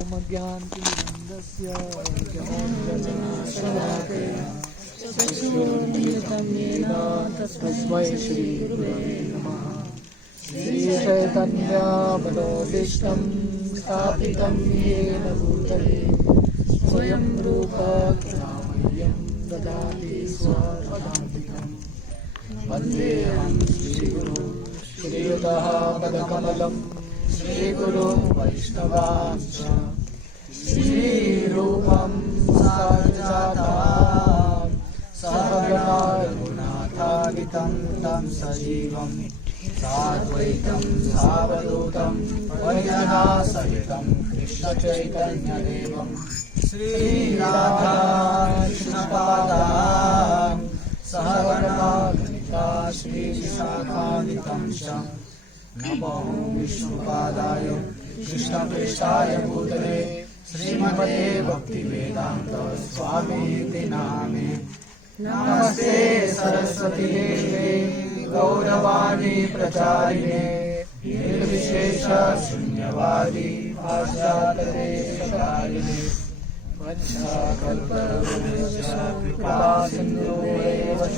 ओमज्ञानतिमिरन्दस्य ज्ञानञ्जनशलाकया चक्षुरुन्मिलितं येन तस्मै श्रीगुरुवे नमः। श्रीचैतन्यमनोभीष्टं स्थापितं येन भूतले स्वयं रूपा कृष्णमह्यं ददाति स्वपदान्तिकम्। वन्देऽहं श्रीगुरुं श्रीयुतः पदकमलं श्रीगुरुं वैष्णवांश्च श्रीरूपं साग्रजातं सहगणा रघुनाथान्वितं तं सजीवं साद्वैतं सावधूतं परिजनसहितं कृष्णचैतन्यदेवं श्रीराधाकृष्णपादान् सहगणा ललिता श्रीविशाखान्वितं च नमो विष्णुपादाय कृष्णप्रेष्ठाय भूतले श्रीमते भक्तिवेदान्त स्वामीति नामे। नमस्ते सरस्वती देवे गौरवाणी प्रचारिणे निर्विशेष शून्यवादी पाश्चात्यदेशकारिणे वंशाकल्पतरुभ्यश्च कृपासिन्धुभ्येव च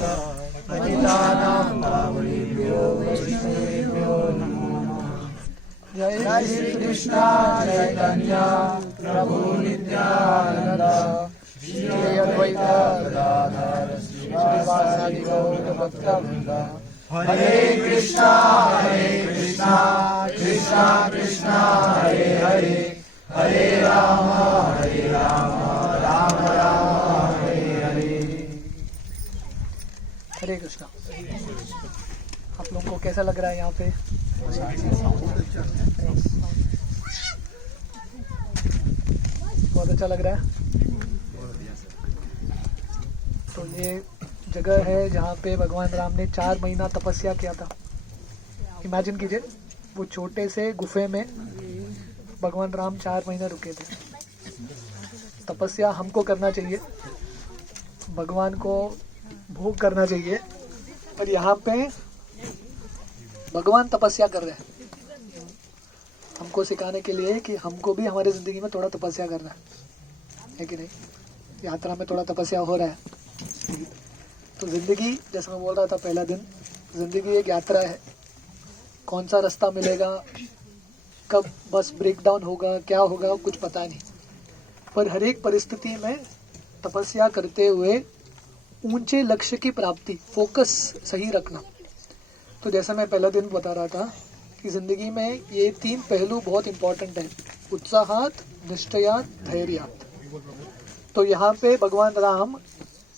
पतितानां पावनेभ्यो वैष्णवेभ्यो नमो नमः। जय श्री कृष्ण चैतन्य प्रभु नित्यानंद श्री अद्वैत गदाधर श्रीवासादि गौर भक्तवृंद। हरे कृष्णा कृष्णा कृष्णा हरे हरे हरे राम राम राम हरे हरे। हरे कृष्णा। आप लोगों को कैसा लग रहा है यहाँ पे? बहुत अच्छा लग रहा है। तो ये जगह है जहाँ पे भगवान राम ने 4 महीना तपस्या किया था। इमेजिन कीजिए, वो छोटे से गुफे में भगवान राम 4 महीना रुके थे। तपस्या हमको करना चाहिए, भगवान को भोग करना चाहिए, पर यहाँ पे भगवान तपस्या कर रहे हैं हमको सिखाने के लिए कि हमको भी हमारी ज़िंदगी में थोड़ा तपस्या करना है कि नहीं। यात्रा में थोड़ा तपस्या हो रहा है। तो ज़िंदगी, जैसे मैं बोल रहा था पहला दिन, ज़िंदगी एक यात्रा है। कौन सा रास्ता मिलेगा, कब बस ब्रेक डाउन होगा, क्या होगा, कुछ पता नहीं। पर हर एक परिस्थिति में तपस्या करते हुए ऊंचे लक्ष्य की प्राप्ति, फोकस सही रखना। तो जैसा मैं पहला दिन बता रहा था कि ज़िंदगी में ये 3 पहलू बहुत इम्पोर्टेंट हैं, उत्साहात, निश्चयात, धैर्यात। तो यहाँ पे भगवान राम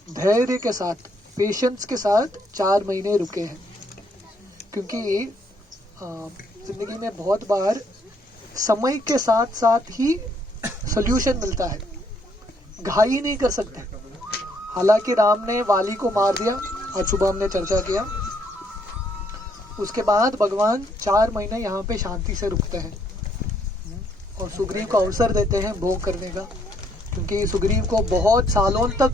धैर्य के साथ, पेशेंस के साथ 4 महीने रुके हैं। क्योंकि ज़िंदगी में बहुत बार समय के साथ साथ ही सल्यूशन मिलता है, घाई नहीं कर सकते। हालांकि राम ने वाली को मार दिया, आज सुबह हमने चर्चा किया। उसके बाद भगवान 4 महीने यहाँ पे शांति से रुकते हैं और सुग्रीव को अवसर देते हैं भोग करने का। क्योंकि सुग्रीव को बहुत सालों तक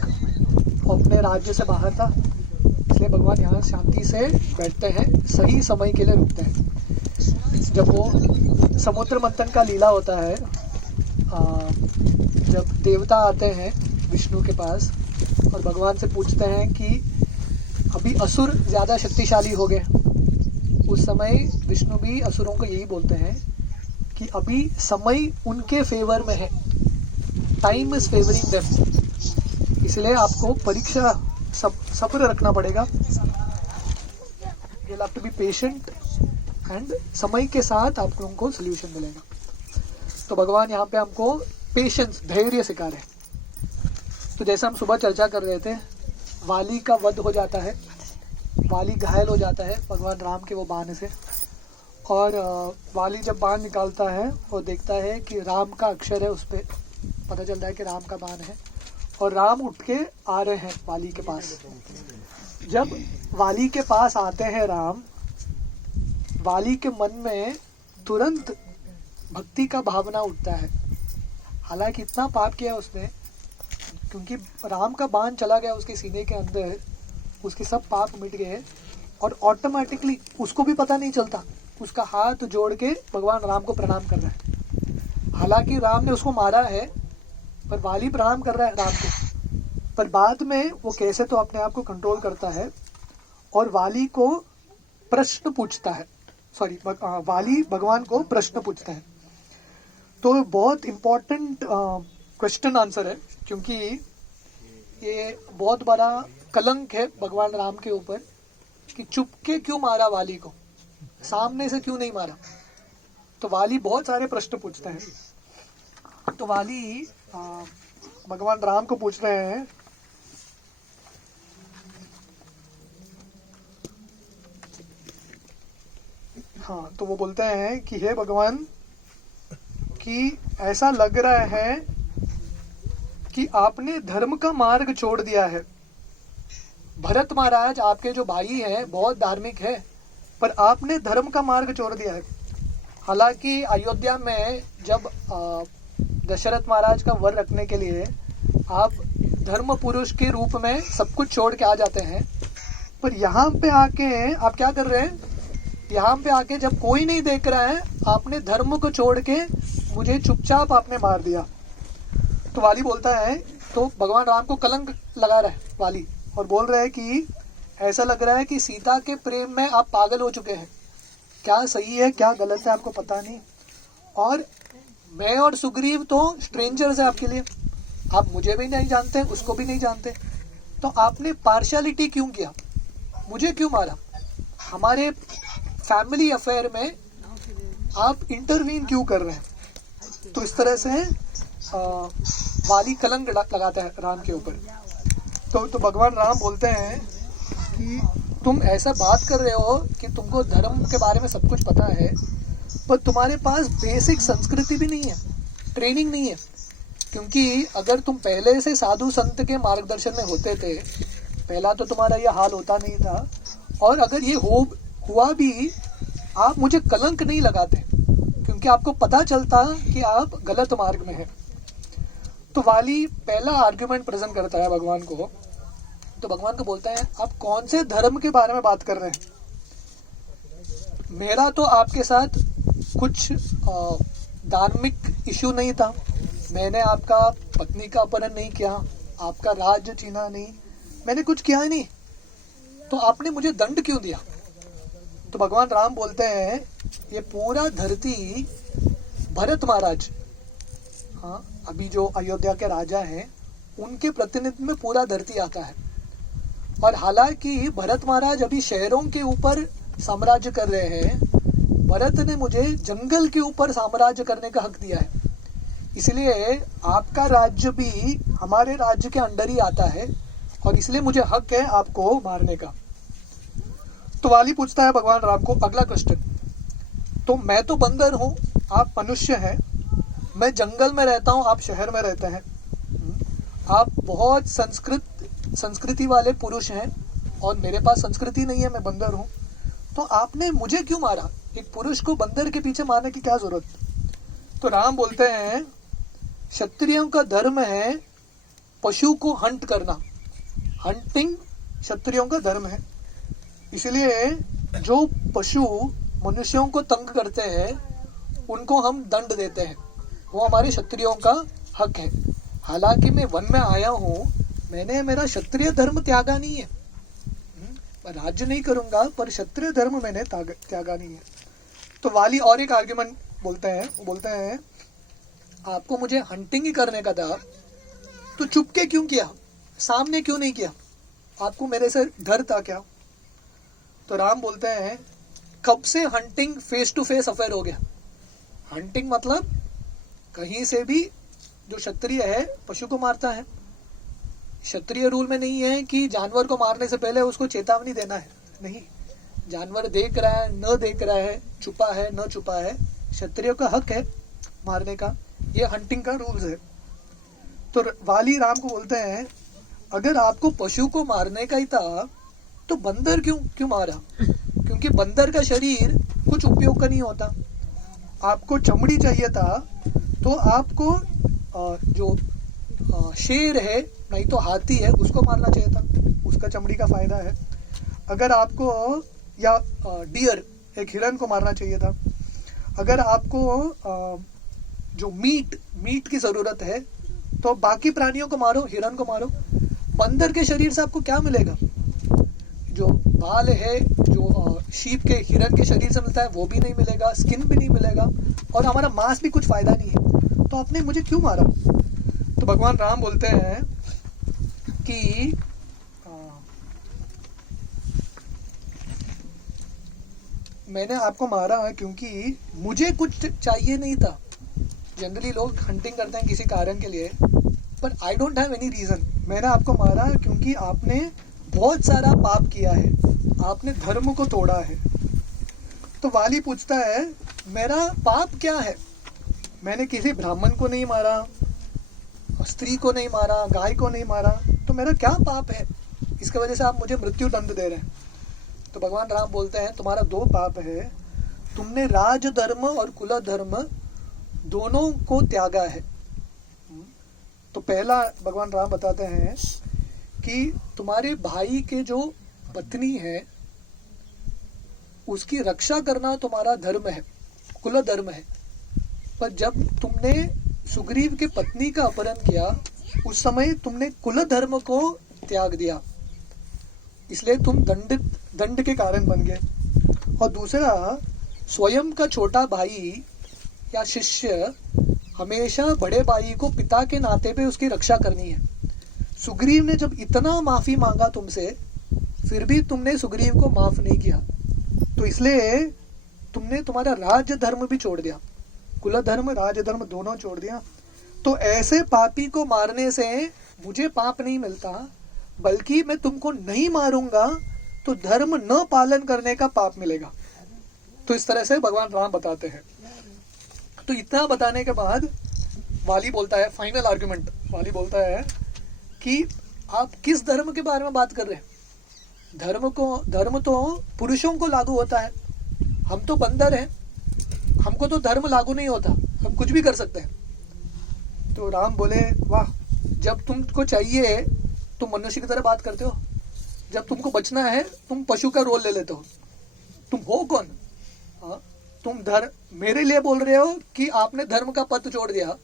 अपने राज्य से बाहर था, इसलिए भगवान यहाँ शांति से बैठते हैं, सही समय के लिए रुकते हैं। जब वो समुद्र मंथन का लीला होता है, जब देवता आते हैं विष्णु के पास और भगवान से पूछते हैं कि अभी असुर ज़्यादा शक्तिशाली हो गए, उस समय विष्णु भी असुरों को यही बोलते हैं कि अभी समय उनके फेवर में है, टाइम इज फेवरिंग देम। इसलिए आपको परीक्षा सब्र रखना पड़ेगा। You have to be patient and समय के साथ आप लोगों को सोल्यूशन मिलेगा। तो भगवान यहाँ पे हमको पेशेंस, धैर्य सिखा रहे हैं। तो जैसे हम सुबह चर्चा कर रहे थे, वाली का वध हो जाता है, वाली घायल हो जाता है भगवान राम के वो बाण से। और वाली जब बाण निकालता है और देखता है कि राम का अक्षर है, उस पर पता चलता है कि राम का बाण है। और राम उठ के आ रहे हैं वाली के पास। जब वाली के पास आते हैं राम, वाली के मन में तुरंत भक्ति का भावना उठता है। हालांकि इतना पाप किया उसने, क्योंकि राम का बाण चला गया उसके सीने के अंदर, उसके सब पाप मिट गए और ऑटोमेटिकली उसको भी पता नहीं चलता, उसका हाथ जोड़ के भगवान राम को प्रणाम कर रहा है। हालांकि राम ने उसको मारा है, पर वाली प्रणाम कर रहा है राम को। पर बाद में वो कैसे तो अपने आप को कंट्रोल करता है और वाली को प्रश्न पूछता है, वाली भगवान को प्रश्न पूछता है। तो बहुत इंपॉर्टेंट क्वेश्चन आंसर है, क्योंकि ये बहुत बड़ा कलंक है भगवान राम के ऊपर कि चुपके क्यों मारा वाली को, सामने से क्यों नहीं मारा। तो वाली बहुत सारे प्रश्न पूछता है। तो वाली भगवान राम को पूछ रहे हैं, हाँ, तो वो बोलते हैं कि हे भगवान, कि ऐसा लग रहा है कि आपने धर्म का मार्ग छोड़ दिया है। भरत महाराज आपके जो भाई हैं बहुत धार्मिक है, पर आपने धर्म का मार्ग छोड़ दिया है। हालांकि अयोध्या में जब दशरथ महाराज का वर रखने के लिए आप धर्म पुरुष के रूप में सब कुछ छोड़ के आ जाते हैं, पर यहाँ पे आके आप क्या कर रहे हैं? यहाँ पे आके जब कोई नहीं देख रहा है, आपने धर्म को छोड़ के मुझे चुपचाप आपने मार दिया। तो वाली बोलता है, तो भगवान राम को कलंक लगा रहा है वाली, और बोल रहा है कि ऐसा लग रहा है कि सीता के प्रेम में आप पागल हो चुके हैं। क्या सही है क्या गलत है आपको पता नहीं, और मैं और सुग्रीव तो स्ट्रेंजर्स है आपके लिए, आप मुझे भी नहीं जानते, उसको भी नहीं जानते, तो आपने पार्शियलिटी क्यों किया, मुझे क्यों मारा, हमारे फैमिली अफेयर में आप इंटरवीन क्यों कर रहे हैं। तो इस तरह से वाली कलंक लगाता है राम के ऊपर। तो भगवान राम बोलते हैं कि तुम ऐसा बात कर रहे हो कि तुमको धर्म के बारे में सब कुछ पता है, पर तुम्हारे पास बेसिक संस्कृति भी नहीं है, ट्रेनिंग नहीं है। क्योंकि अगर तुम पहले से साधु संत के मार्गदर्शन में होते थे, पहला तो तुम्हारा ये हाल होता नहीं था, और अगर ये हुआ भी, आप मुझे कलंक नहीं लगाते, क्योंकि आपको पता चलता कि आप गलत मार्ग में हैं। तो वाली पहला आर्गुमेंट प्रेजेंट करता है भगवान को। तो भगवान को बोलता है, आप कौन से धर्म के बारे में बात कर रहे हैं? मेरा तो आपके साथ कुछ धार्मिक इशू नहीं था, मैंने आपका पत्नी का अपहरण नहीं किया, आपका राज्य छीना नहीं, मैंने कुछ किया ही नहीं, तो आपने मुझे दंड क्यों दिया? तो भगवान राम बोलते हैं, ये पूरा धरती भरत महाराज, हाँ, अभी जो अयोध्या के राजा हैं, उनके प्रतिनिधित्व में पूरा धरती आता है। और हालांकि भरत महाराज अभी शहरों के ऊपर साम्राज्य कर रहे हैं, भरत ने मुझे जंगल के ऊपर साम्राज्य करने का हक दिया है, इसलिए आपका राज्य भी हमारे राज्य के अंडर ही आता है, और इसलिए मुझे हक है आपको मारने का। तो वाली पूछता है भगवान राम को अगला क्वेश्चन, तो मैं तो बंदर हूँ, आप मनुष्य हैं, मैं जंगल में रहता हूँ, आप शहर में रहते हैं, आप बहुत संस्कृति वाले पुरुष हैं, और मेरे पास संस्कृति नहीं है, मैं बंदर हूँ, तो आपने मुझे क्यों मारा? एक पुरुष को बंदर के पीछे मारने की क्या जरूरत? तो राम बोलते हैं, क्षत्रियों का धर्म है पशु को हंट करना, हंटिंग क्षत्रियों का धर्म है, इसलिए जो पशु मनुष्यों को तंग करते हैं उनको हम दंड देते हैं, वो हमारे क्षत्रियों का हक है। हालांकि मैं वन में आया हूँ, मैंने मेरा क्षत्रिय धर्म त्यागा नहीं है, मैं राज्य नहीं करूंगा, पर क्षत्रिय धर्म मैंने त्यागा नहीं है। तो वाली और एक आर्ग्यूमेंट बोलते हैं आपको मुझे हंटिंग ही करने का था, तो चुपके क्यों किया, सामने क्यों नहीं किया, आपको मेरे से डर था क्या? तो राम बोलते हैं, कब से hunting face to face affair हो गया। हंटिंग मतलब कहीं से भी जो क्षत्रिय है पशु को मारता है। क्षत्रिय रूल में नहीं है कि जानवर को मारने से पहले उसको चेतावनी देना है, नहीं, जानवर देख रहा है न देख रहा है, छुपा है न छुपा है, क्षत्रियों का हक है मारने का, ये हंटिंग का रूल्स है। तो वाली राम को बोलते हैं, अगर आपको पशु को मारने का ही था तो बंदर क्यों मारा? क्योंकि बंदर का शरीर कुछ उपयोग का नहीं होता, आपको चमड़ी चाहिए था, तो आपको जो शेर है नहीं तो हाथी है उसको मारना चाहिए था, उसका चमड़ी का फायदा है। अगर आपको या डियर एक हिरन को मारना चाहिए था। अगर आपको जो मीट की जरूरत है, तो बाकी प्राणियों को मारो, हिरन को मारो। बंदर के शरीर से आपको क्या मिलेगा? जो बाल है, जो शीप के, हिरन के शरीर से मिलता है वो भी नहीं मिलेगा, स्किन भी नहीं मिलेगा, और हमारा मांस भी कुछ फायदा नहीं है। तो आपने मुझे क्यों मारा? तो भगवान राम बोलते हैं कि मैंने आपको मारा क्योंकि मुझे कुछ चाहिए नहीं था। जनरली लोग हंटिंग करते हैं किसी कारण के लिए, पर I don't have any reason. मैंने आपको मारा क्योंकि आपने बहुत सारा पाप किया है, आपने धर्म को तोड़ा है। तो वाली पूछता है मेरा पाप क्या है? मैंने किसी ब्राह्मण को नहीं मारा, स्त्री को नहीं मारा, गाय को नहीं मारा, तो मेरा क्या पाप है इसके वजह से आप मुझे मृत्यु दंड दे रहे हैं? तो भगवान राम बोलते हैं तुम्हारा दो पाप है, तुमने राज धर्म और कुल धर्म दोनों को त्यागा है। तो पहला भगवान राम बताते हैं कि तुम्हारे भाई के जो पत्नी है उसकी रक्षा करना तुम्हारा धर्म है, कुल धर्म है। पर जब तुमने सुग्रीव के पत्नी का अपहरण किया उस समय तुमने कुल धर्म को त्याग दिया, इसलिए तुम दंड के कारण बन गए। और दूसरा, स्वयं का छोटा भाई या शिष्य हमेशा बड़े भाई को पिता के नाते पे उसकी रक्षा करनी है। सुग्रीव ने जब इतना माफी मांगा तुमसे, फिर भी तुमने सुग्रीव को माफ नहीं किया, तो इसलिए तुमने तुम्हारा राज्य धर्म भी छोड़ दिया, कुल धर्म राज्य धर्म दोनों छोड़ दिया। तो ऐसे पापी को मारने से मुझे पाप नहीं मिलता, बल्कि मैं तुमको नहीं मारूंगा तो धर्म न पालन करने का पाप मिलेगा। तो इस तरह से भगवान राम बताते हैं। तो इतना बताने के बाद वाली बोलता है, फाइनल आर्गुमेंट वाली बोलता है कि आप किस धर्म के बारे में बात कर रहे हैं? धर्म तो पुरुषों को लागू होता है, हम तो बंदर हैं, हमको तो धर्म लागू नहीं होता, हम कुछ भी कर सकते हैं। तो राम बोले वाह, जब तुमको चाहिए तुम मनुष्य की तरह बात करते हो, जब तुमको बचना है तुम पशु का रोल ले लेते हो। तुम हो कौन? हाँ, तुम मेरे लिए बोल रहे हो कि आपने धर्म का पथ छोड़ दिया,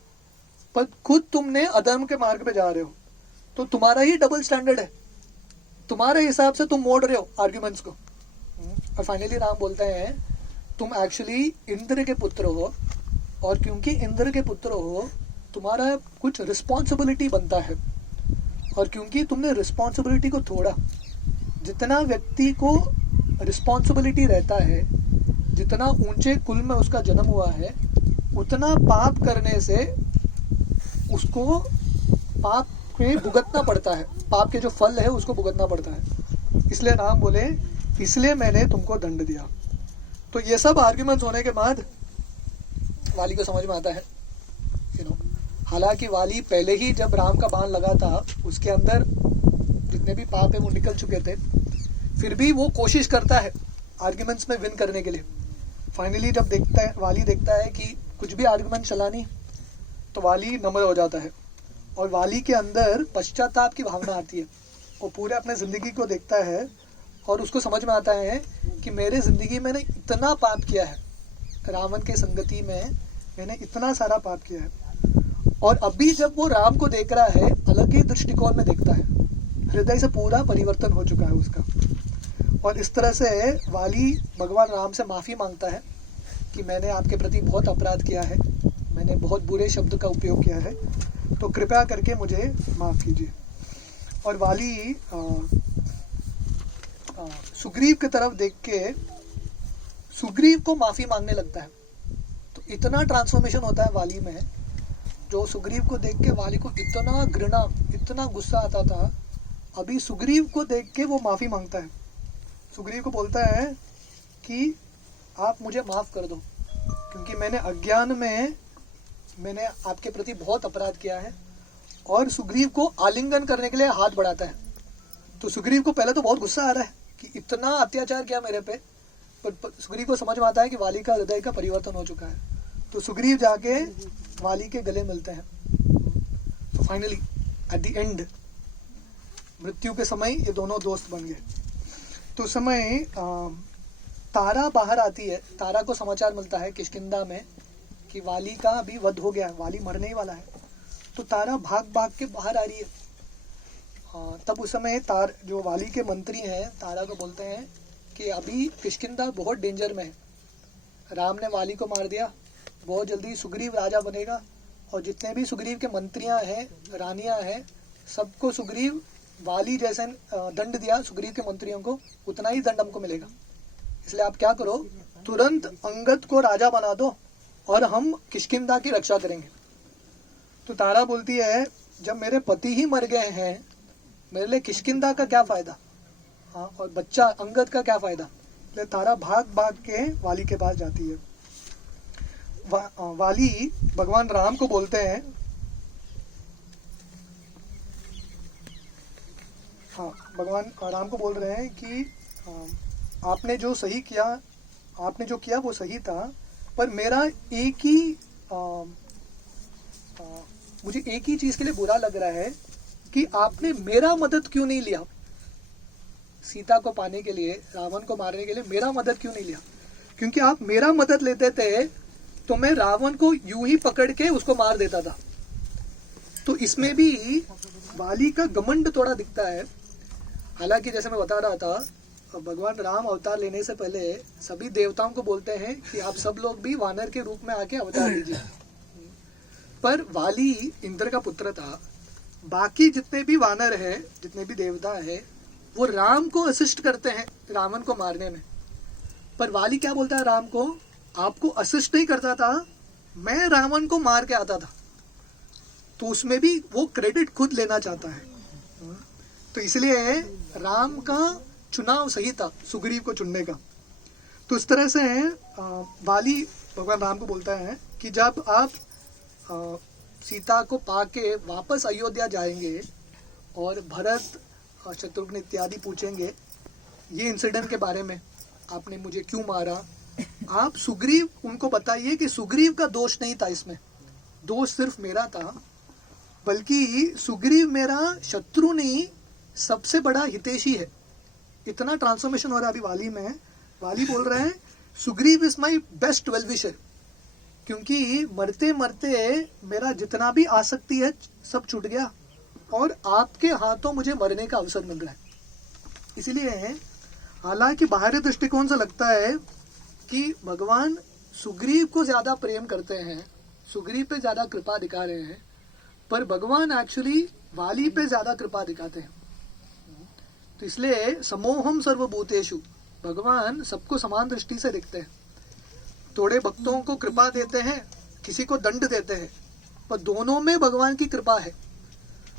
पर खुद तुमने अधर्म के मार्ग पे जा रहे हो। तो तुम्हारा ही डबल स्टैंडर्ड है, तुम्हारे हिसाब से तुम मोड़ रहे हो आर्ग्यूमेंट्स को। और फाइनली राम बोलते हैं तुम एक्चुअली इंद्र के पुत्र हो, और क्योंकि इंद्र के पुत्र हो तुम्हारा कुछ रिस्पॉन्सिबिलिटी बनता है, और क्योंकि तुमने रिस्पॉन्सिबिलिटी को तोड़ा। जितना व्यक्ति को रिस्पॉन्सिबिलिटी रहता है, जितना ऊंचे कुल में उसका जन्म हुआ है, उतना पाप करने से उसको पाप में भुगतना पड़ता है, पाप के जो फल है उसको भुगतना पड़ता है। इसलिए राम बोले इसलिए मैंने तुमको दंड दिया। तो ये सब आर्ग्यूमेंट्स होने के बाद वाली को समझ में आता है, हालांकि वाली पहले ही जब राम का बाण लगा था उसके अंदर जितने भी पाप है वो निकल चुके थे, फिर भी वो कोशिश करता है आर्ग्यूमेंट्स में विन करने के लिए। फाइनली जब वाली देखता है कि कुछ भी आर्ग्यूमेंट चला नहीं, तो वाली नम्र हो जाता है, और वाली के अंदर पश्चाताप की भावना आती है। वो पूरे अपने ज़िंदगी को देखता है और उसको समझ में आता है कि मेरे ज़िंदगी में इतना पाप किया है, रावण के संगति में मैंने इतना सारा पाप किया है। और अभी जब वो राम को देख रहा है, अलग ही दृष्टिकोण में देखता है, हृदय से पूरा परिवर्तन हो चुका है उसका। और इस तरह से वाली भगवान राम से माफ़ी मांगता है कि मैंने आपके प्रति बहुत अपराध किया है, मैंने बहुत बुरे शब्द का उपयोग किया है, तो कृपया करके मुझे माफ़ कीजिए। और वाली सुग्रीव की तरफ देख के सुग्रीव को माफ़ी मांगने लगता है। तो इतना ट्रांसफॉर्मेशन होता है वाली में, जो सुग्रीव को देख के वाली को इतना घृणा, इतना गुस्सा आता था, अभी सुग्रीव को देख के वो माफ़ी मांगता है। सुग्रीव को बोलता है कि आप मुझे माफ़ कर दो, क्योंकि मैंने अज्ञान में मैंने आपके प्रति बहुत अपराध किया है। और सुग्रीव को आलिंगन करने के लिए हाथ बढ़ाता है। तो सुग्रीव को पहले तो बहुत गुस्सा आ रहा है कि इतना अत्याचार किया मेरे पे, पर सुग्रीव को समझ में आता है कि वाली का हृदय का परिवर्तन हो चुका है। तो सुग्रीव जाके वाली के गले मिलते हैं। तो फाइनली एट द एंड, मृत्यु के समय ये दोनों दोस्त बन गए। तो उस समय तारा बाहर आती है, तारा को समाचार मिलता है किष्किंधा में कि वाली का अभी वध हो गया, वाली मरने ही वाला है। तो तारा भाग भाग के बाहर आ रही है। तब उस समय जो वाली के मंत्री हैं तारा को बोलते हैं कि अभी किष्किंधा बहुत डेंजर में है, राम ने वाली को मार दिया, बहुत जल्दी सुग्रीव राजा बनेगा और जितने भी सुग्रीव के मंत्रियां हैं, रानियां हैं, सबको सुग्रीव वाली जैसे दंड दिया सुग्रीव के मंत्रियों को, उतना ही दंड हमको मिलेगा। इसलिए आप क्या करो, तुरंत अंगद को राजा बना दो और हम किष्किंधा की रक्षा करेंगे। तो तारा बोलती है जब मेरे पति ही मर गए हैं, मेरे लिए किष्किंधा का क्या फायदा, हाँ, और बच्चा अंगद का क्या फायदा। इसलिए तारा भाग भाग के वाली के पास जाती है। वाली भगवान राम को बोलते हैं, हाँ, भगवान राम को बोल रहे हैं कि आपने जो सही किया, आपने जो किया वो सही था, पर मेरा मुझे एक ही चीज के लिए बुरा लग रहा है कि आपने मेरा मदद क्यों नहीं लिया। सीता को पाने के लिए, रावण को मारने के लिए मेरा मदद क्यों नहीं लिया, क्योंकि आप मेरा मदद लेते थे तो मैं रावण को यूं ही पकड़ के उसको मार देता था। तो इसमें भी वाली का घमंड थोड़ा दिखता है। हालांकि जैसे मैं बता रहा था, भगवान राम अवतार लेने से पहले सभी देवताओं को बोलते हैं कि आप सब लोग भी वानर के रूप में आके अवतार लीजिए, पर वाली इंद्र का पुत्र था। बाकी जितने भी वानर हैं, जितने भी देवता हैं, वो राम को असिस्ट करते हैं रावण को मारने में। पर वाली क्या बोलता है राम को, आपको असिस्ट नहीं करता था, मैं रावण को मार के आता था। तो उसमें भी वो क्रेडिट खुद लेना चाहता है। तो इसलिए राम का चुनाव सही था सुग्रीव को चुनने का। तो इस तरह से वाली भगवान राम को बोलता है कि जब आप सीता को पाके वापस अयोध्या जाएंगे और भरत और शत्रुघ्न इत्यादि पूछेंगे ये इंसिडेंट के बारे में, आपने मुझे क्यों मारा, आप सुग्रीव उनको बताइए कि सुग्रीव का दोष नहीं था, इसमें दोष सिर्फ मेरा था, बल्कि सुग्रीव मेरा शत्रु नहीं सबसे बड़ा हितैषी है। इतना ट्रांसफॉर्मेशन हो रहा है अभी वाली में। वाली बोल रहे हैं Sugriva is my best well wisher, क्योंकि मरते मरते मेरा जितना भी आसक्ति है सब छूट गया और आपके हाथों मुझे मरने का अवसर मिल रहा है। इसलिए हालांकि बाहरी दृष्टिकोण से लगता है कि भगवान सुग्रीव को ज्यादा प्रेम करते हैं, सुग्रीव पे ज्यादा कृपा दिखा रहे हैं, पर भगवान एक्चुअली वाली पे ज्यादा कृपा दिखाते हैं। तो इसलिए समोहम सर्वभूतेषु, भगवान सबको समान दृष्टि से देखते हैं। थोड़े भक्तों को कृपा देते हैं, किसी को दंड देते हैं, पर दोनों में भगवान की कृपा है।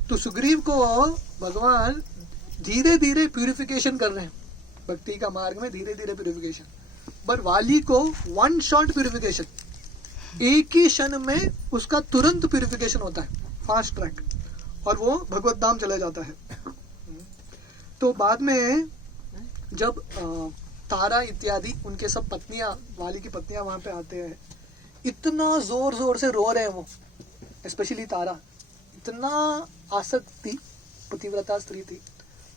तो सुग्रीव को भगवान धीरे धीरे प्यूरिफिकेशन कर रहे हैं, भक्ति का मार्ग में धीरे धीरे प्यूरिफिकेशन, पर वाली को वन शॉट प्यूरिफिकेशन, एक ही क्षण में उसका तुरंत प्यूरिफिकेशन होता है, फास्ट ट्रैक, और वो भगवत धाम चला जाता है। तो बाद में जब तारा इत्यादि उनके सब पत्नियां, वाली की पत्नियां वहां पे आते हैं, इतना जोर जोर से रो रहे हैं वो, स्पेशली तारा, इतना आसक्ति, पतिव्रता स्त्री थी।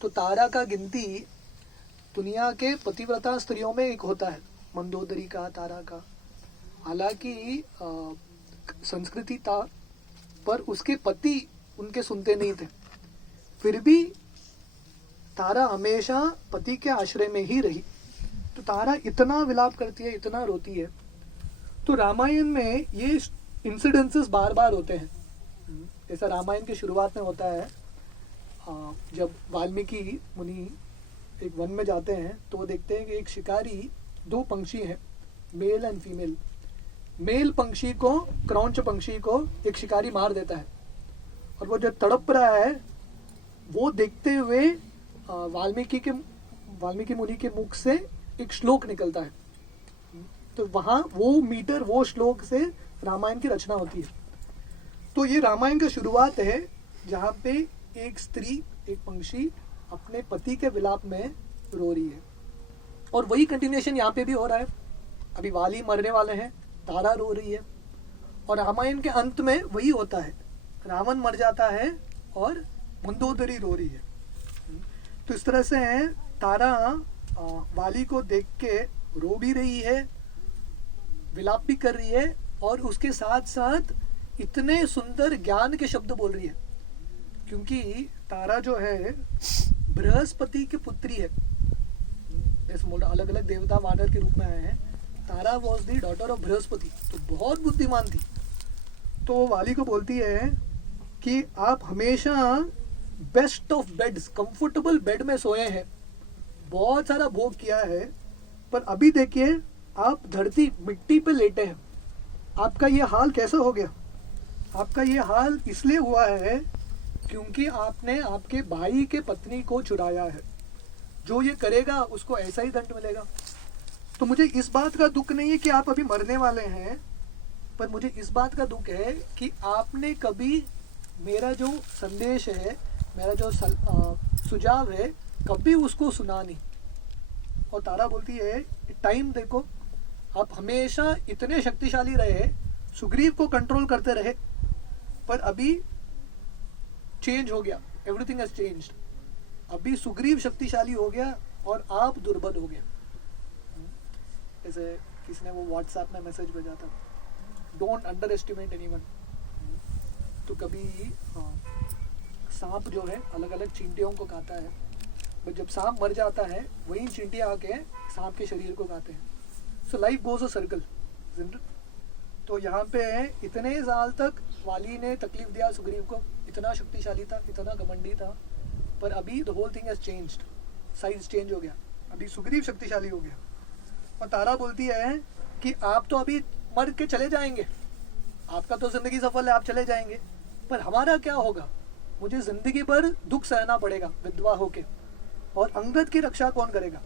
तो तारा का गिनती दुनिया के पतिव्रता स्त्रियों में एक होता है, मंदोदरी का, तारा का। हालांकि संस्कृति था, पर उसके पति उनके सुनते नहीं थे, फिर भी तारा हमेशा पति के आश्रय में ही रही। तो तारा इतना विलाप करती है, इतना रोती है। तो रामायण में ये इंसिडेंसेस बार बार होते हैं। जैसा रामायण की शुरुआत में होता है, जब वाल्मीकि मुनि एक वन में जाते हैं तो वो देखते हैं कि एक शिकारी, दो पंक्षी हैं, मेल एंड फीमेल। मेल पंक्षी को, क्रौंच पंक्षी को एक शिकारी मार देता है, और वो जो तड़प रहा है वो देखते हुए वाल्मीकि मुनि के मुख से एक श्लोक निकलता है। तो वहां वो मीटर, वो श्लोक से रामायण की रचना होती है। तो ये रामायण का शुरुआत है जहाँ पे एक स्त्री, एक पंक्षी अपने पति के विलाप में रो रही है, और वही कंटिन्यूएशन यहाँ पे भी हो रहा है। अभी वाली मरने वाले हैं, तारा रो रही है, और रामायण के अंत में वही होता है, रावण मर जाता है और मंदोदरी रो रही है। तो इस तरह से तारा वाली को देख के रो भी रही है, विलाप भी कर रही है, और उसके साथ साथ इतने सुंदर ज्ञान के शब्द बोल रही है, क्योंकि तारा जो है बृहस्पति की पुत्री है। अलग अलग देवता वानर के रूप में आए हैं। Tara was the daughter of Brihaspati, तो बहुत बुद्धिमान थी। तो वाली को बोलती है कि आप हमेशा best of beds, comfortable bed में सोए हैं, बहुत सारा भोग किया है, पर अभी देखिए आप धरती मिट्टी पे लेटे हैं। आपका ये हाल कैसे हो गया? आपका ये हाल इसलिए हुआ है क्योंकि आपने आपके भाई के पत्नी को चुराया है। जो ये करेगा उसको ऐसा ही दंड मिलेगा। तो मुझे इस बात का दुख नहीं है कि आप अभी मरने वाले हैं, पर मुझे इस बात का दुख है कि आपने कभी मेरा जो संदेश है, मेरा जो सुझाव है, कभी उसको सुना नहीं। और तारा बोलती है टाइम देखो, आप हमेशा इतने शक्तिशाली रहे, सुग्रीव को कंट्रोल करते रहे, पर अभी चेंज हो गया, एवरीथिंग हैज चेंज्ड। अभी सुग्रीव शक्तिशाली हो गया और आप दुर्बल हो गए। जैसे किसी ने वो व्हाट्सएप में मैसेज भेजा था, डोंट अंडर एस्टिमेट एनीवन। तो कभी सांप जो है अलग अलग चींटियों को खाता है, पर जब सांप मर जाता है वही चींटियां आके सांप के शरीर को खाते हैं। So life goes a circle. तो यहाँ पे इतने साल तक वाली ने तकलीफ दिया सुग्रीव को, इतना शक्तिशाली था, इतना घमंडी था, पर अभी the whole thing has changed, size change हो गया, अभी सुग्रीव शक्तिशाली हो गया। और तारा बोलती है कि आप तो अभी मर के चले जाएंगे, आपका तो जिंदगी सफल है, आप चले जाएंगे, पर हमारा क्या होगा? मुझे जिंदगी भर दुख सहना पड़ेगा विधवा होके, और अंगद की रक्षा कौन करेगा?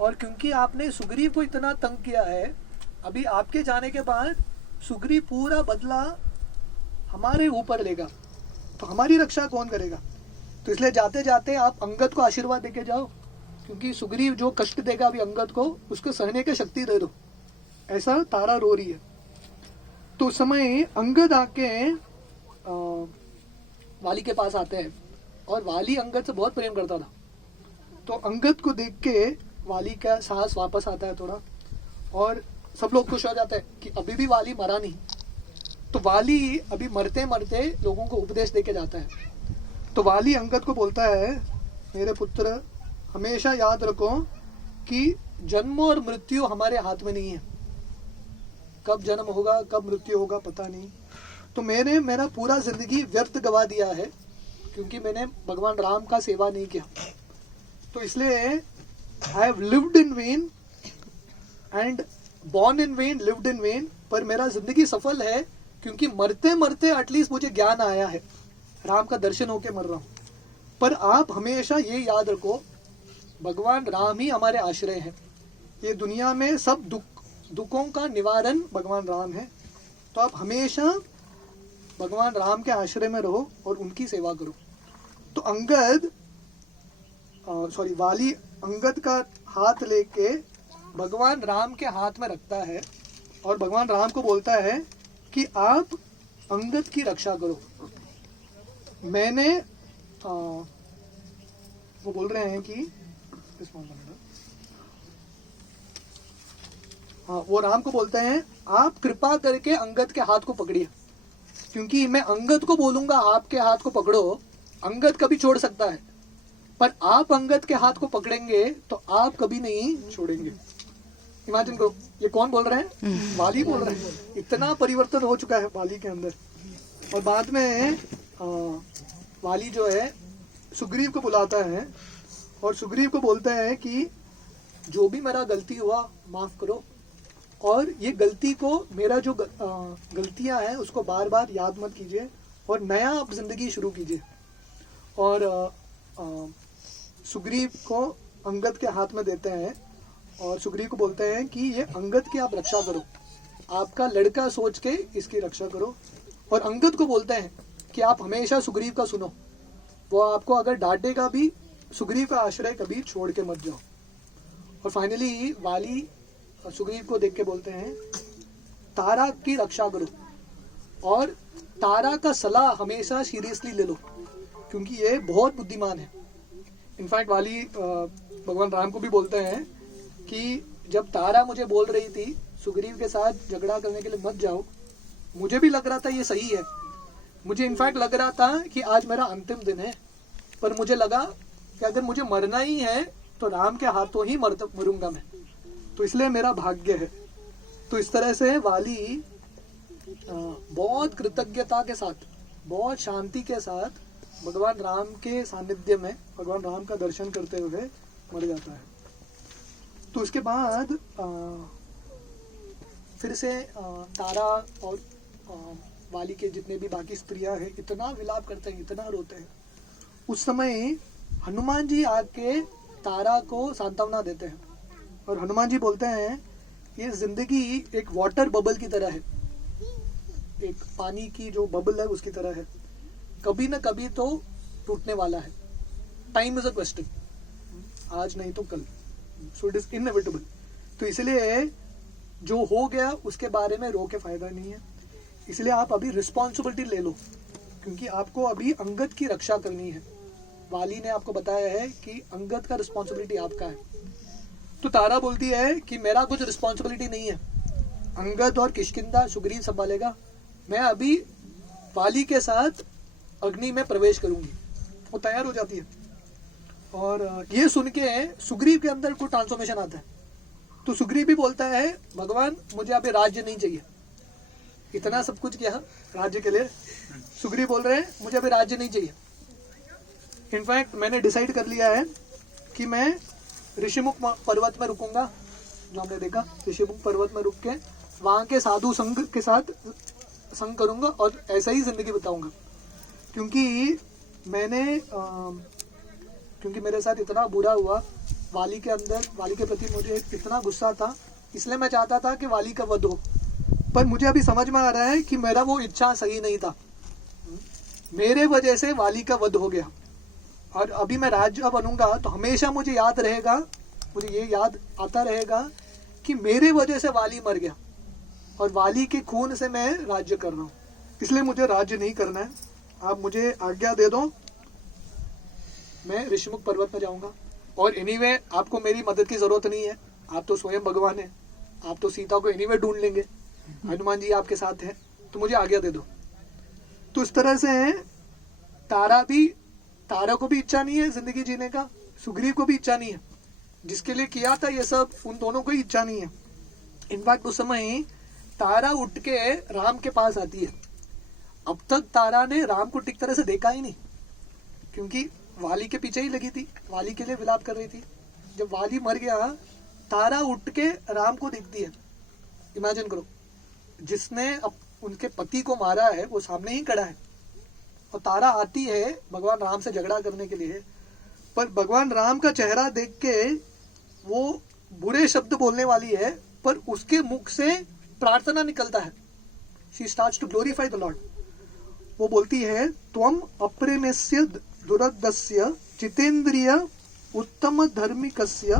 और क्योंकि आपने सुग्रीव को इतना तंग किया है, अभी आपके जाने के बाद सुग्रीव पूरा बदला हमारे ऊपर लेगा, तो हमारी रक्षा कौन करेगा? तो इसलिए जाते जाते आप अंगद को आशीर्वाद देके जाओ, क्योंकि सुग्रीव जो कष्ट देगा अभी अंगद को, उसको सहने की शक्ति दे दो। ऐसा तारा रो रही है। तो उस समय अंगद आके वाली के पास आते हैं, और वाली अंगद से बहुत प्रेम करता था। तो अंगद को देख के वाली का साहस वापस आता है थोड़ा, और सब लोग खुश हो जाते हैं कि अभी भी वाली मरा नहीं। तो वाली अभी मरते मरते लोगों को उपदेश देके जाता है। तो वाली अंगद को बोलता है, मेरे पुत्र हमेशा याद रखो कि जन्म और मृत्यु हमारे हाथ में नहीं है, कब जन्म होगा कब मृत्यु होगा पता नहीं। तो मैंने मेरा पूरा जिंदगी व्यर्थ गवा दिया है, क्योंकि मैंने भगवान राम का सेवा नहीं किया। तो इसलिए I have lived in when and born in when, lived in when, पर मेरा जिंदगी सफल है क्योंकि मरते मरते एटलीस्ट मुझे ज्ञान आया है, राम का दर्शन होके मर रहा हूं। पर आप हमेशा ये याद रखो, भगवान राम ही हमारे आश्रय हैं। ये दुनिया में सब दुखों का निवारण भगवान राम है। तो आप हमेशा भगवान राम के आश्रय में रहो और उनकी सेवा करो। तो वाली अंगद का हाथ लेके भगवान राम के हाथ में रखता है, और भगवान राम को बोलता है कि आप अंगद की रक्षा करो। मैंने वो बोल रहे हैं कि वो राम को बोलते हैं, आप कृपा करके अंगद के हाथ को पकड़िए, क्योंकि मैं अंगद को बोलूंगा आपके हाथ को पकड़ो, अंगद कभी छोड़ सकता है, पर आप अंगद के हाथ को पकड़ेंगे तो आप कभी नहीं छोड़ेंगे। इमेजिन करो, ये कौन बोल रहे हैं? वाली बोल रहे हैं। इतना परिवर्तन हो चुका है वाली के अंदर। और बाद में वाली जो है सुग्रीव को बुलाता है, और सुग्रीव को बोलता है कि जो भी मेरा गलती हुआ माफ करो, और ये गलती को, मेरा जो गलतियां हैं उसको बार बार याद मत कीजिए, और नया आप जिंदगी शुरू कीजिए। और सुग्रीव को अंगद के हाथ में देते हैं, और सुग्रीव को बोलते हैं कि ये अंगद की आप रक्षा करो, आपका लड़का सोच के इसकी रक्षा करो। और अंगद को बोलते हैं कि आप हमेशा सुग्रीव का सुनो, वो आपको अगर डांटेगा भी, सुग्रीव का आश्रय कभी छोड़ के मत जाओ। और फाइनली वाली सुग्रीव को देख के बोलते हैं, तारा की रक्षा करो, और तारा का सलाह हमेशा सीरियसली ले लो, क्योंकि ये बहुत बुद्धिमान है। इनफैक्ट वाली भगवान राम को भी बोलते हैं कि जब तारा मुझे बोल रही थी सुग्रीव के साथ झगड़ा करने के लिए मत जाओ। मुझे भी लग रहा था ये सही है, मुझे इनफैक्ट लग रहा था कि आज मेरा अंतिम दिन है, पर मुझे लगा कि अगर मुझे मरना ही है तो राम के हाथों ही मरूंगा मैं, तो इसलिए मेरा भाग्य है। तो इस तरह से वाली बहुत कृतज्ञता के साथ, बहुत शांति के साथ भगवान राम के सानिध्य में भगवान राम का दर्शन करते हुए मर जाता है। तो उसके बाद फिर से तारा और वाली के जितने भी बाकी स्त्रियां हैं इतना विलाप करते हैं, इतना रोते हैं। उस समय हनुमान जी आके तारा को सांत्वना देते हैं और हनुमान जी बोलते हैं ये जिंदगी एक वाटर बबल की तरह है, एक पानी की जो बबल है उसकी तरह है, कभी ना कभी तो टूटने वाला है। टाइम इज अ क्वेश्चन, आज नहीं तो कल, सो इट इज इनएविटेबल। तो इसलिए जो हो गया उसके बारे में रो के फायदा नहीं है, इसलिए आप अभी रिस्पॉन्सिबिलिटी ले लो, क्योंकि आपको अभी अंगद की रक्षा करनी है। वाली ने आपको बताया है कि अंगद का रिस्पॉन्सिबिलिटी आपका है। तो तारा बोलती है कि मेरा कुछ रिस्पॉन्सिबिलिटी नहीं है, अंगद और किष्किंधा सुग्रीव संभालेगा, मैं अभी वाली के साथ अग्नि में प्रवेश करूंगी। वो तैयार हो जाती है और ये सुन के सुग्रीव के अंदर कोई ट्रांसफॉर्मेशन आता है। तो सुग्रीव भी बोलता है भगवान मुझे अभी राज्य नहीं चाहिए, इतना सब कुछ किया राज्य के लिए, सुग्रीव बोल रहे हैं मुझे अभी राज्य नहीं चाहिए। इनफैक्ट मैंने डिसाइड कर लिया है कि मैं ऋषिमुख पर्वत में रुकूंगा, जो हमने देखा ऋषिमुख पर्वत में रुक के वहां के साधु संघ के साथ संग करूंगा और ऐसा ही जिंदगी बिताऊंगा। क्योंकि मेरे साथ इतना बुरा हुआ, वाली के अंदर, वाली के प्रति मुझे इतना गुस्सा था, इसलिए मैं चाहता था कि वाली का वध हो, पर मुझे अभी समझ में आ रहा है कि मेरा वो इच्छा सही नहीं था, मेरे वजह से वाली का वध हो गया। और अभी मैं राज्य बनूंगा तो हमेशा मुझे याद रहेगा, मुझे ये याद आता रहेगा कि मेरे वजह से वाली मर गया और वाली के खून से मैं राज्य कर रहा हूँ, इसलिए मुझे राज्य नहीं करना है। आप मुझे आज्ञा दे दो, मैं ऋषिमुख पर्वत में जाऊंगा। और एनीवे आपको मेरी मदद की जरूरत नहीं है, आप तो स्वयं भगवान हैं, आप तो सीता को एनीवे ढूंढ लेंगे, हनुमान जी आपके साथ हैं, तो मुझे आज्ञा दे दो। तो इस तरह से तारा को भी इच्छा नहीं है जिंदगी जीने का, सुग्रीव को भी इच्छा नहीं है, जिसके लिए किया था ये सब उन दोनों को ही इच्छा नहीं है। इनफैक्ट उस समय तारा उठ के राम के पास आती है। अब तक तारा ने राम को ठीक तरह से देखा ही नहीं, क्योंकि वाली के पीछे ही लगी थी, वाली के लिए विलाप कर रही थी। जब वाली मर गया, तारा उठ के राम को देखती है। इमेजिन करो, जिसने उनके पति को मारा है वो सामने ही खड़ा है, और तारा आती है भगवान राम से झगड़ा करने के लिए, पर भगवान राम का चेहरा देख के वो बुरे शब्द बोलने वाली है, पर उसके मुख से प्रार्थना निकलता है। She starts to glorify the Lord. वो बोलती है त्वम अप्रेम्यस्य दुरदस्य जितेंद्रिय उत्तम धर्मिकस्य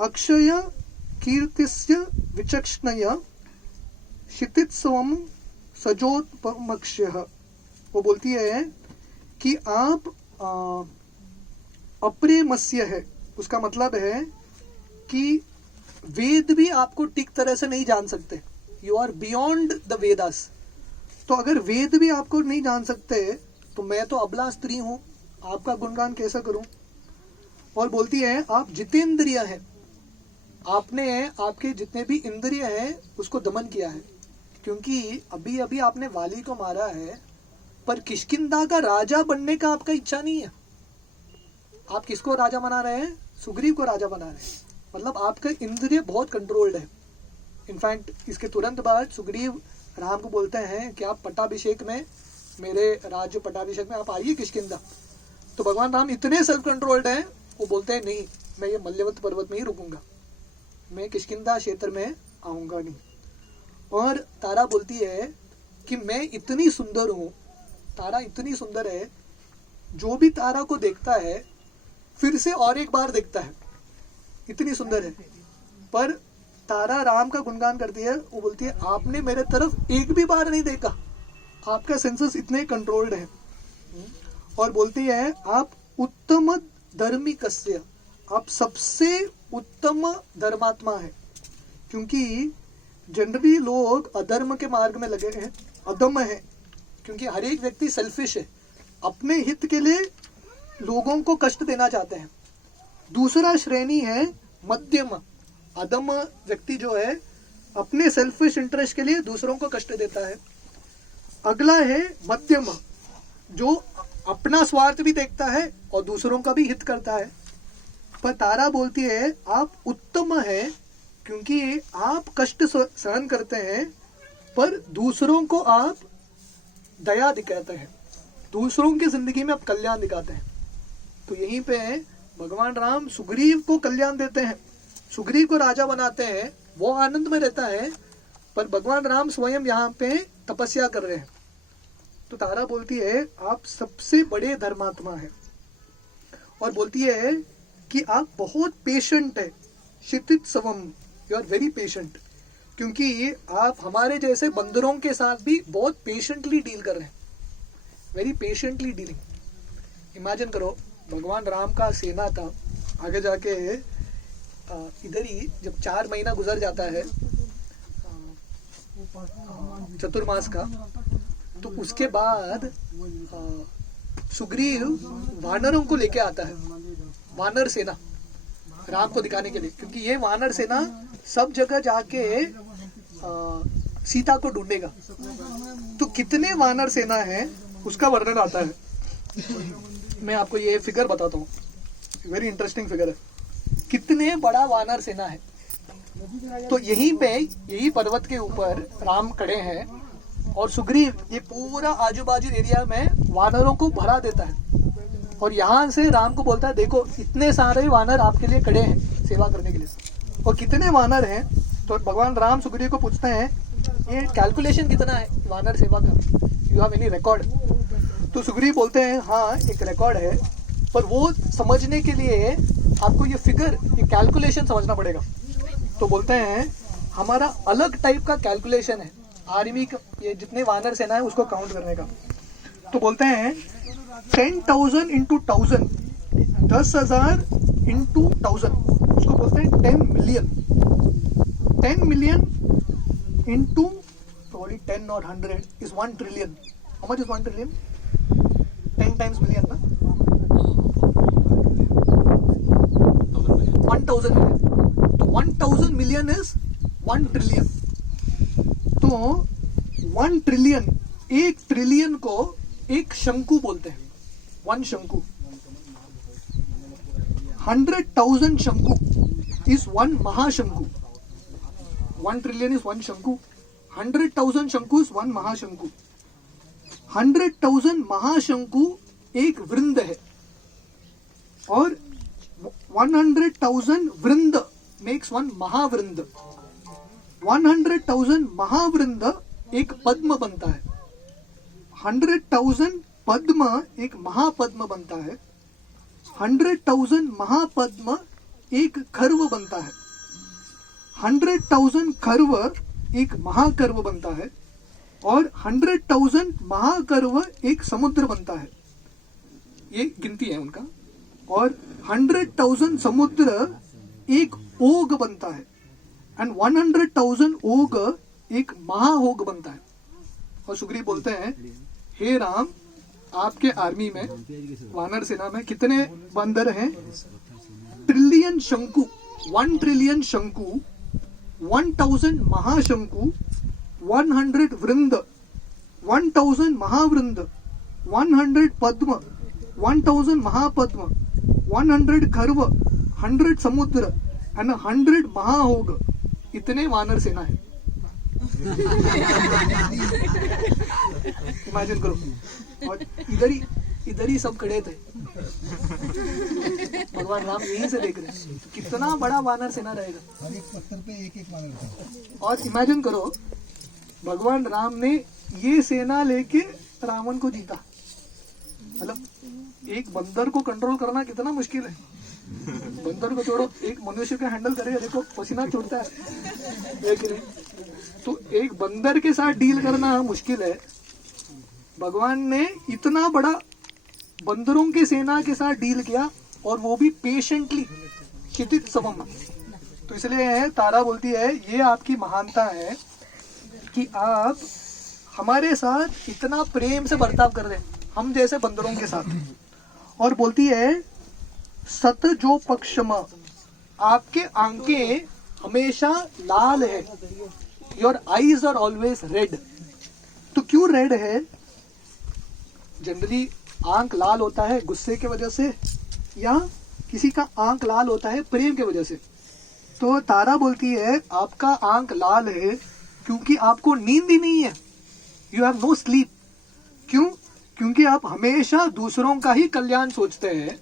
अक्षय कीर्तिस्य विचक्षणय क्षितित्सवम सजोत्पमक्ष्यः। वो बोलती है कि आप अप्रेमस्य है, उसका मतलब है कि वेद भी आपको ठीक तरह से नहीं जान सकते, you are beyond the Vedas. तो अगर वेद भी आपको नहीं जान सकते तो मैं तो अबला स्त्री हूं, आपका गुणगान कैसा करूं। और बोलती है आप जितेंद्रिय हैं, आपने आपके जितने भी इंद्रिय हैं उसको दमन किया है, क्योंकि अभी अभी आपने वाली को मारा है, पर किष्किंधा का राजा बनने का आपका इच्छा नहीं है। आप किसको राजा बना रहे हैं? सुग्रीव को राजा बना रहे हैं, मतलब आपका इंद्रिय बहुत कंट्रोल्ड है। इनफैक्ट इसके तुरंत बाद सुग्रीव राम को बोलते हैं कि आप पट्टाभिषेक में, मेरे राज्य पट्टाभिषेक में आप आइए किष्किंधा। तो भगवान राम इतने सेल्फ कंट्रोल्ड हैं, वो बोलते हैं नहीं, मैं ये मल्यवत पर्वत में ही रुकूंगा, मैं किष्किंधा क्षेत्र में आऊंगा नहीं। और तारा बोलती है कि मैं इतनी सुंदर हूं, तारा इतनी सुंदर है, जो भी तारा को देखता है फिर से और एक बार देखता है, इतनी सुंदर है। पर तारा राम का गुणगान करती है, वो बोलती है आपने मेरे तरफ एक भी बार नहीं देखा, आपका सेंसेस इतने कंट्रोल्ड है। और बोलती है आप उत्तम धर्मिकस्य, आप सबसे उत्तम धर्मात्मा है, क्योंकि जनरली लोग अधर्म के मार्ग में लगे हैं, अधम है, क्योंकि हर एक व्यक्ति सेल्फिश है, अपने हित के लिए लोगों को कष्ट देना चाहते हैं। दूसरा श्रेणी है मध्यम, अधम व्यक्ति जो है अपने सेल्फिश इंटरेस्ट के लिए दूसरों को कष्ट देता है। अगला है मध्यम, जो अपना स्वार्थ भी देखता है और दूसरों का भी हित करता है। पर तारा बोलती है आप उत्तम है, क्योंकि आप कष्ट सहन करते हैं पर दूसरों को आप दया दिखाते हैं, दूसरों की जिंदगी में आप कल्याण दिखाते हैं। तो यहीं पे भगवान राम सुग्रीव को कल्याण देते हैं, सुग्रीव को राजा बनाते हैं, वो आनंद में रहता है, पर भगवान राम स्वयं यहाँ पे तपस्या कर रहे हैं। तो तारा बोलती है आप सबसे बड़े धर्मात्मा है, और बोलती है कि आप बहुत पेशेंट है, क्षितिज सवम, यू आर वेरी पेशेंट, क्योंकि आप हमारे जैसे बंदरों के साथ भी बहुत पेशेंटली डील कर रहे हैं, वेरी पेशेंटली डीलिंग। इमेजिन करो भगवान राम का सेना था, आगे जाके इधर ही जब 4 महीना गुजर जाता है चतुर्मास का, तो उसके बाद सुग्रीव वानरों को लेके आता है, वानर सेना राम को दिखाने के लिए, क्योंकि ये वानर सेना सब जगह जाके सीता को ढूंढेगा। तो कितने वानर सेना है उसका वर्णन आता है। मैं आपको ये फिगर बताता हूँ, वेरी इंटरेस्टिंग फिगर है, कितने बड़ा वानर सेना है। तो यहीं पे, यही पर्वत के ऊपर राम खड़े हैं और सुग्रीव ये पूरा आजू बाजू एरिया में वानरों को भरा देता है, और यहाँ से राम को बोलता है देखो इतने सारे वानर आपके लिए खड़े हैं सेवा करने के लिए। और कितने वानर हैं, तो भगवान राम सुग्रीव को पूछते हैं ये कैलकुलेशन कितना है वानर सेवा का, यू हैव एनी रिकॉर्ड? तो सुग्रीव बोलते हैं हाँ एक रिकॉर्ड है, पर वो समझने के लिए आपको ये फिगर, ये कैलकुलेशन समझना पड़ेगा। तो बोलते हैं हमारा अलग टाइप का कैलकुलेशन है आर्मी का, ये जितने वानर सेना है उसको काउंट करने का। तो बोलते हैं 10,000 इंटू 1000, 10,000 इंटू 1000, उसको बोलते हैं 10 million. 10 million into probably 10 or 100 is 1 trillion. How much is 1 trillion? 10 times million ना? 1,000 million. तो 1,000 million is 1 trillion. तो 1 trillion, 1 ट्रिलियन को एक शंकु बोलते हैं, 1 शंकु। 100,000 शंकु is 1 महाशंकु। 1 trillion is 1 शंकु, 100,000 शंकु is 1 महाशंकु। 100,000 महाशंकु एक वृंद है, और 100,000 वृंद makes 1 महावृंद। 100,000 महावृंद एक पद्म बनता है, 100,000 पद्म एक महापद्म बनता है, 100,000 महापद्म एक खर्व बनता है, 100,000 खर्व एक महाकर्व बनता है, और 100,000 महाकर्व एक समुद्र बनता है। ये गिनती है उनका। और 100,000 समुद्र एक ओग बनता है, एंड 100,000 ओग एक महाओग बनता है। और सुग्रीव बोलते हैं हे राम, आपके आर्मी में, वानर सेना में कितने बंदर हैं? ट्रिलियन शंकु, 1 ट्रिलियन शंकु, 1,000 महाशंकु, 100 वृंद, 1,000 महावृंद, 100 पद्म, 1,000 महापद्म, 100 खर्व, 100 समुद्र एंड 100 महाओग, इतने वानर सेना है। इमेजिन करो। और इधर ही सब खड़े थे, भगवान राम यहीं से देख रहे हैं, तो कितना बड़ा वानर सेना रहेगा। हर एक पत्थर पे एक वानर था। और इमेजिन करो भगवान राम ने ये सेना लेके रावण को जीता। मतलब एक बंदर को कंट्रोल करना कितना मुश्किल है। बंदर को छोड़ो, एक मनुष्य का हैंडल करेगा, देखो पसीना छोड़ता है कि नहीं। तो एक बंदर के साथ डील करना मुश्किल है, भगवान ने इतना बड़ा बंदरों की सेना के साथ डील किया, और वो भी पेशेंटली, क्षितिज समम। तो इसलिए तारा बोलती है ये आपकी महानता है कि आप हमारे साथ इतना प्रेम से बर्ताव कर रहे हैं, हम जैसे बंदरों के साथ। और बोलती है सत जो पक्षम, आपके आंखें हमेशा लाल है, your eyes are always red. तो क्यों रेड है? जनरली आंख लाल होता है गुस्से की वजह से, या किसी का आंख लाल होता है प्रेम की वजह से। तो तारा बोलती है आपका आंख लाल है क्योंकि आपको नींद ही नहीं है, यू हैव नो स्लीप। क्यों? क्योंकि आप हमेशा दूसरों का ही कल्याण सोचते हैं,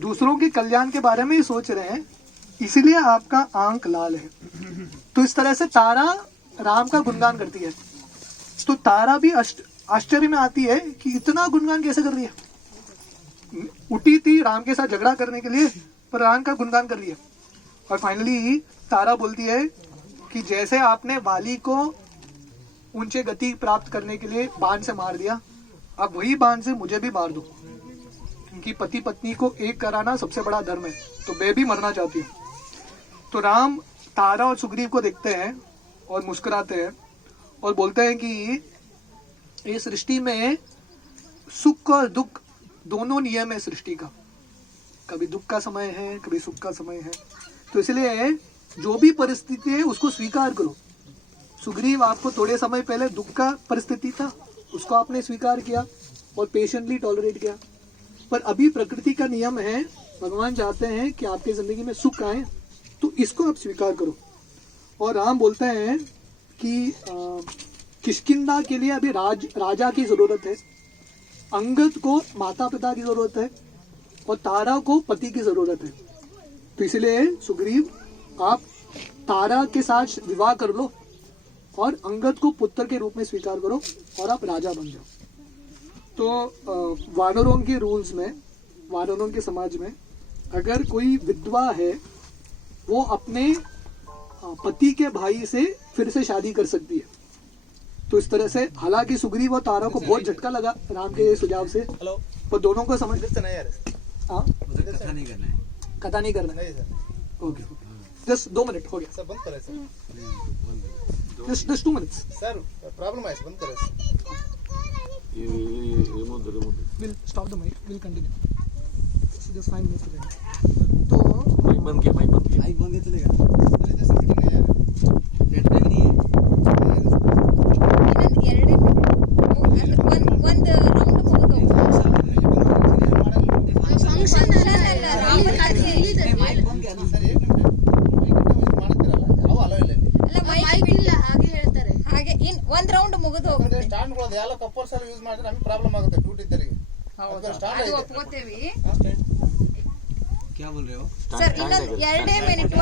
दूसरों के कल्याण के बारे में ही सोच रहे हैं, इसीलिए आपका आंख लाल है। तो इस तरह से तारा राम का गुणगान करती है। तो तारा भी आश्चर्य में आती है कि इतना गुणगान कैसे कर रही है। उठी थी राम के साथ झगड़ा करने के लिए, पर राम का गुणगान कर रही है। और फाइनली तारा बोलती है कि जैसे आपने वाली को ऊंचे गति प्राप्त करने के लिए बाण से मार दिया, अब वही बाण से मुझे भी मार दो, क्योंकि पति पत्नी को एक कराना सबसे बड़ा धर्म है, तो मैं भी मरना चाहती हूँ। तो राम तारा और सुग्रीव को देखते हैं और मुस्कुराते हैं और बोलते हैं कि इस सृष्टि में सुख और दुख दोनों नियम है सृष्टि का, कभी दुख का समय है कभी सुख का समय है। तो इसलिए जो भी परिस्थिति है उसको स्वीकार करो। सुग्रीव, आपको थोड़े समय पहले दुख का परिस्थिति था, उसको आपने स्वीकार किया और पेशेंटली टॉलरेट किया, पर अभी प्रकृति का नियम है, भगवान चाहते हैं कि आपकी जिंदगी में सुख आए, तो इसको आप स्वीकार करो। और राम बोलते हैं कि किष्किंधा के लिए अभी राजा की जरूरत है, अंगद को माता पिता की जरूरत है और तारा को पति की जरूरत है। तो इसलिए सुग्रीव, आप तारा के साथ विवाह कर लो और अंगद को पुत्र के रूप में स्वीकार करो और आप राजा बन जाओ। तो वानरों के रूल्स में, वानरों के समाज में, अगर कोई विधवा है वो अपने पति के भाई से फिर से शादी कर सकती है। तो इस तरह से, हालांकि सुग्रीव और तारा को बहुत झटका लगा राम के सुझाव से, पर दोनों को समझ हाँ कथा नहीं करना है, कथा नहीं करना है। ओके, जस्ट 2 मिनट हो गया सर, बंद करें sir. Just 2 minutes sir problem है, बंद करें sir. Will stop the mic, will continue just 5 minutes. तो माइक बंद किया, माइक बंद किया, माइक बंद चलेगा, सर इधर से मीटिंग नहीं यार, बैठने भी नहीं है। ಒಂದು ರೌಂಡ್ ಮುಗಿದು ಫಂಕ್ಷನ್ ಅಲ್ಲ ರಾಮನ ಅರ್ಜಿ माइक बंद किया ना ಸರ್, एक ನಿಮಿಷ ಮಾಡ್ತಿರಲ್ಲ, ಯಾವ ಅಲೋ ಇಲ್ಲ ಇಲ್ಲಿ. ಅಲ್ಲ ಮೈಕ್ ಇಲ್ಲ ಹಾಗೆ ಹೇಳ್ತಾರೆ, ಹಾಗೆ ಇನ್ ಒಂದು ರೌಂಡ್ ಮುಗಿದು ಹೋಗುತ್ತೆ. ಸ್ಟ್ಯಾಂಡ್ಗಳು ಎಲ್ಲ ಕಪ್ಪರ್ ಸರ್ ಯೂಸ್ ಮಾಡಿದ್ರೆ ನಮಗೆ ಪ್ರಾಬ್ಲಮ್ ಆಗುತ್ತೆ ಡ್ಯೂಟಿ ಇದ್ದರಿಗೆ. ಹೌದು, ಸ್ಟ್ಯಾಂಡ್ ಅದು ಇದೆ. ಒಪ್ಕೋತೇವಿ क्या बोल रहे हो? ಸರ್. ಇನ್ನೊಂದು 2 ಮಿನಿಟ್,